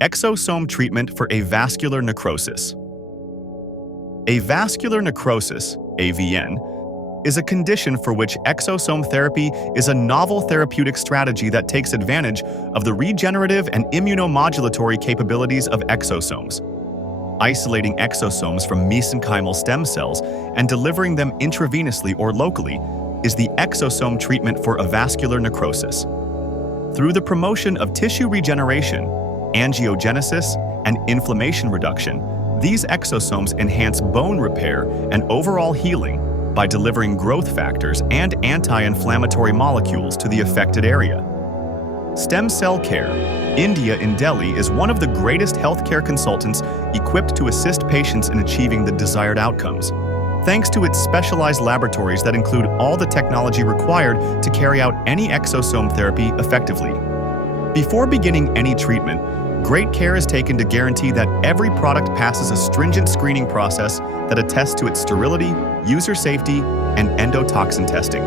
Exosome treatment for avascular necrosis. Avascular necrosis, AVN, is a condition for which exosome therapy is a novel therapeutic strategy that takes advantage of the regenerative and immunomodulatory capabilities of exosomes, isolating exosomes from mesenchymal stem cells and delivering them intravenously or locally is the exosome treatment for avascular necrosis. Through the promotion of tissue regeneration, angiogenesis, and inflammation reduction, these exosomes enhance bone repair and overall healing by delivering growth factors and anti-inflammatory molecules to the affected area. Stem Cell Care, India in Delhi is one of the greatest healthcare consultants equipped to assist patients in achieving the desired outcomes, thanks to its specialized laboratories that include all the technology required to carry out any exosome therapy effectively. Before beginning any treatment, great care is taken to guarantee that every product passes a stringent screening process that attests to its sterility, user safety, and endotoxin testing.